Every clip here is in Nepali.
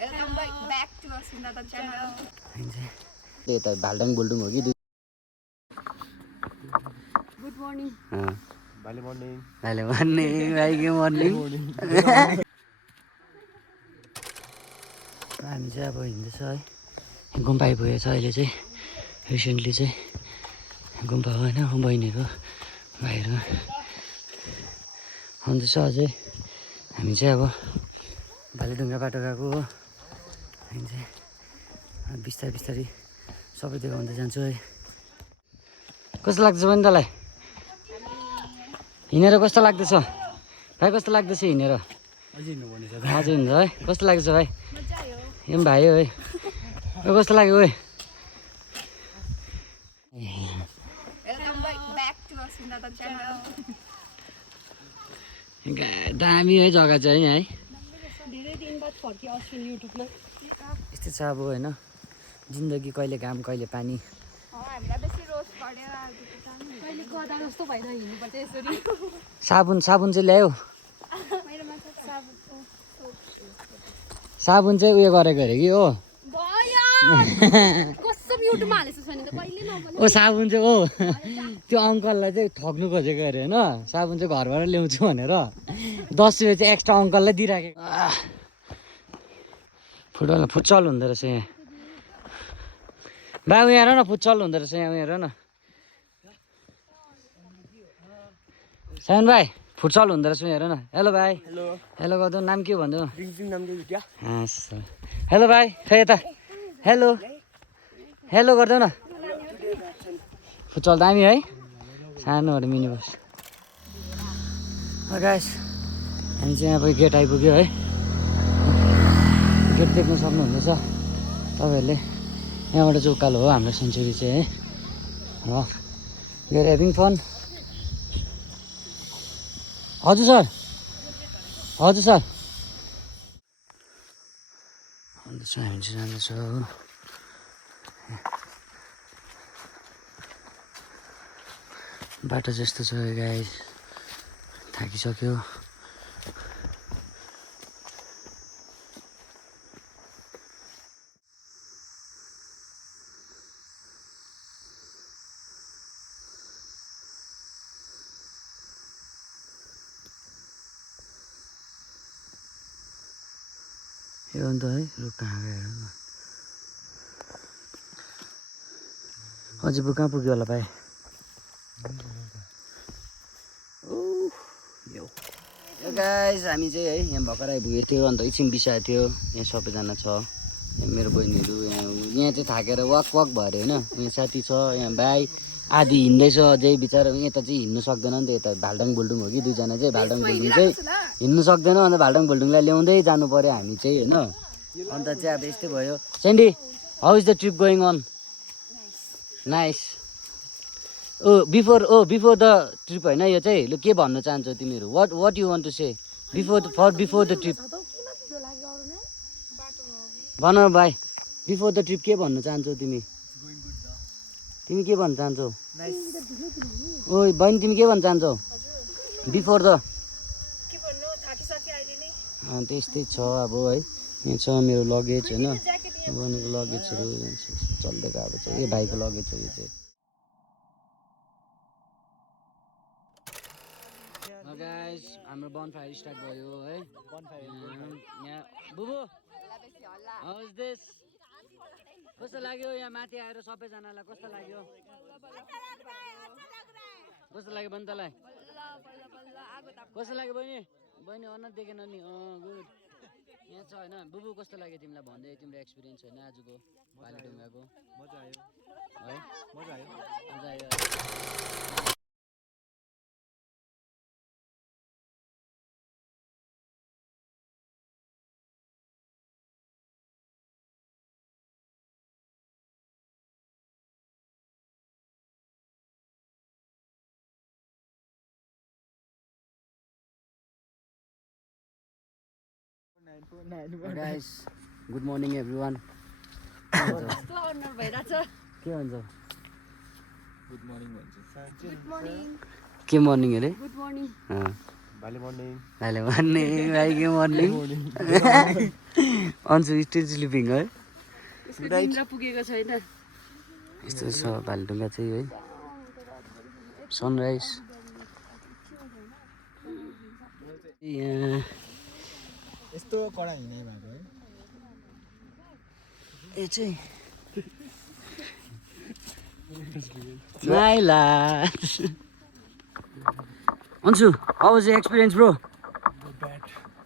Welcome back to our Sundata channel. यता भालडाङ बुल्डुङ हो कि Good morning. भाले मर्निङ भाइ के मर्निङ हामी चाहिँ अब हिँड्दैछ है गुम्पा आइपुगेछ अहिले चाहिँ रिसेन्टली चाहिँ गुम्पा हो होइन बहिनीहरू भाइहरू हुँदैछ अझै हामी चाहिँ अब भालेढुङ्गा बाटो गएको हो हामी चाहिँ बिस्तारै बिस्तारै सबै देखाउँदै जान्छु है कस्तो लाग्दैछ भने तँलाई हिँडेर कस्तो लाग्दैछ भाइ कस्तो लाग्दैछ हिँडेर अझै हिँड्छ है कस्तो लाग्दैछ भाइ यो पनि भाइ हो है कस्तो लाग्यो ओइ Welcome back to our Sundata channel. दामी है जग्गा चाहिँ है धेरै दिन बाद फर्कियो अस्ट्रेलिया युट्युबमा यस्तै छ अब होइन जिन्दगी कहिले घाम कहिले पानी हामीलाई बेसी रोज पढेर कहिले गदा जस्तो भएर हिँड्नुपर्छ यसरी साबुन चाहिँ ल्यायो साबुन चाहिँ उयो गरेको अरे कि हो ओ साबुन चाहिँ ओ त्यो अङ्कललाई चाहिँ ठग्नु खोजेको अरे होइन साबुन चाहिँ घरबाट ल्याउँछु भनेर 10 रुपियाँ चाहिँ एक्स्ट्रा अङ्कललाई दिइराखेको फुटबल हुँदो रहेछ यहाँ बा उयो हेर न फुटबल हुँदो रहेछ यहाँ उयो हेर न साइन भाइ फुटबल हुँदो रहेछ हेर न हेलो भाइ हेलो गर्दा नाम के भन्नु हेलो भाइ खै यता हेलो हेलो गर्दा न फुटबल दामी है सानोहरू मिनी बस गाइस हामी चाहिँ अब गेट आइपुग्यो है गेट देख्न सक्नुहुँदैछ तपाईँहरूले यहाँबाट चाहिँ उकालो हो हाम्रो सेन्चुरी चाहिँ है वी आर हेभिङ फन हजुर सर हामी चाहिँ जाँदैछौँ हो बाटो जस्तो छ गाइस थाकिसक्यो यो अन्त है रुख कहाँ गएर अझै कहाँ पुग्यो होला भाइ यो गाइस हामी चाहिँ है यहाँ भर्खर आइपुगेको थियो अन्त एकछिन बिसाएको थियो यहाँ सबैजना छ मेरो बहिनीहरू यहाँ चाहिँ थाकेर वाक भयो अरे होइन यहाँ साथी छ यहाँ भाइ आधी हिँड्दैछ अझै बिचरा यता चाहिँ हिँड्नु सक्दैन नि त यता भालडाङ बुल्डुङ हो कि दुईजना चाहिँ भालडाङ बुल्डुङ चाहिँ हिँड्नु सक्दैन अन्त भालडाङ बुल्डुङलाई ल्याउँदै जानु पऱ्यो हामी चाहिँ होइन अन्त चाहिँ अब यस्तै भयो Sandy how is the trip going on nice before the trip होइन यो चाहिँ ल के भन्न चाहन्छौ तिमीहरू what you want to say before the trip भन भाइ बिफोर द ट्रिप के भन्न चाहन्छौ तिमी के भन्न चाहन्छौ ओ बहिनी तिमी के भन्न चाहन्छौ बिफोर द त्यस्तै छ अब है यहाँ छ मेरो लगेज होइन बहिनीको लगेजहरू चल्दै गएको छ यो भाइको लगेज हो यो चाहिँ गाइस हाम्रो बनफायर स्टार्ट भयो है यहाँ बुबु हाउज दिस कस्तो लाग्यो यहाँ माथि आएर सबैजनालाई कस्तो लाग्यो भने तँलाई कस्तो लाग्यो बहिनी अनुहार देखेन नि गुड यहाँ छ होइन बुबु कस्तो लाग्यो तिमीलाई भन्दै तिम्रो एक्सपिरियन्स होइन आजको भालेढुङ्गाको मजा आयो गाइस गुड मर्निङ एभ्रिवान के भन्छ के मर्निङ अरे भाइ के मर्निङ अन्सु स्टिल स्लिपिङ है यसको निन्द्रा पुगेको छैन। यस्तो छ भालेढुङ्गा चाहिँ है सनराइज यहाँ यस्तो कडा हिँडाइ भएको है यो चाहिँ माइला अन्सु how was the experience bro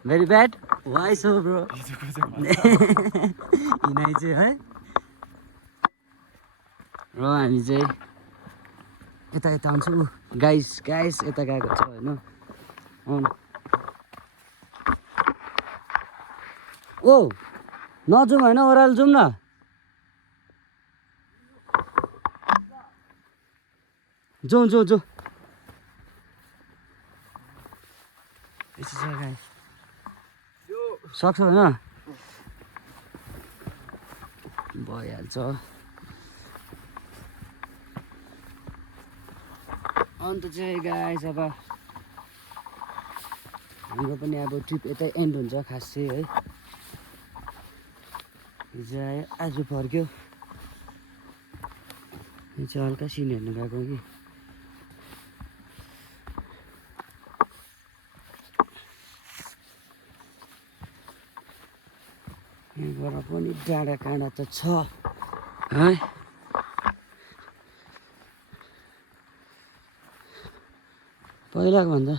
very bad why so bro हिँडाइ चाहिँ है र हामी चाहिँ यता यता हुन्छौँ गाइस यता गएको छ होइन ओ नजाउँ होइन ओह्रालो जाउँ न जाउँ यस्तो छ गाइस सक्छ होइन भइहाल्छ अन्त चाहिँ गाइस अब हाम्रो पनि अब ट्रिप यतै एन्ड हुन्छ खास चाहिँ है हिजो आयो आज फर्क्यो यो चाहिँ हल्का सिन हेर्नु गएको कि यहाँबाट पनि डाँडा काँडा त छ है पहिलाको भन्दा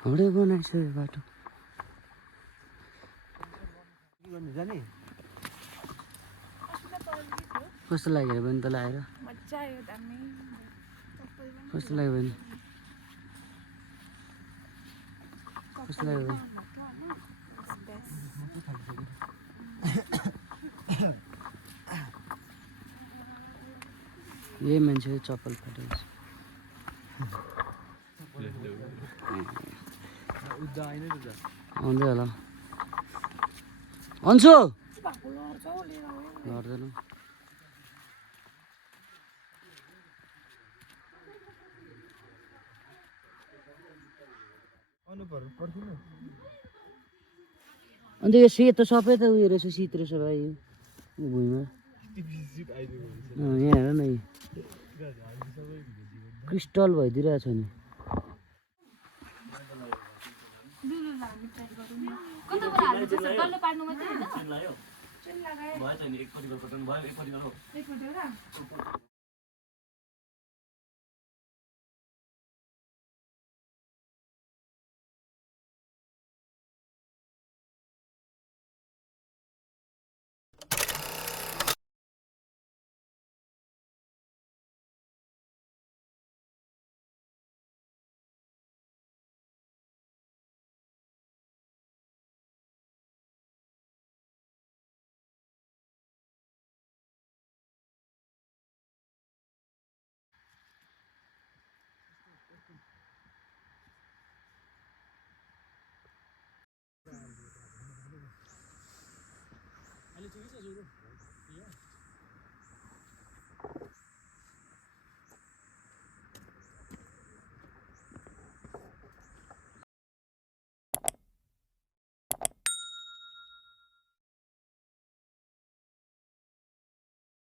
हाउडे बनाएको छ यो बाटो कस्तो लाग्यो भने तँलाई आएर मजा आयो दामी। कस्तो लाग्यो भने कस्तो लाग्यो भने यही मान्छे चप्पल फाटेको आउँदै होला अन्सु लड्दैन अन्त यो सेतो सबै त उयो रहेछ शीत रहेछ भाइ यो भुइँमा यहाँ हेर न क्रिस्टल भइदिइरहेको छ नि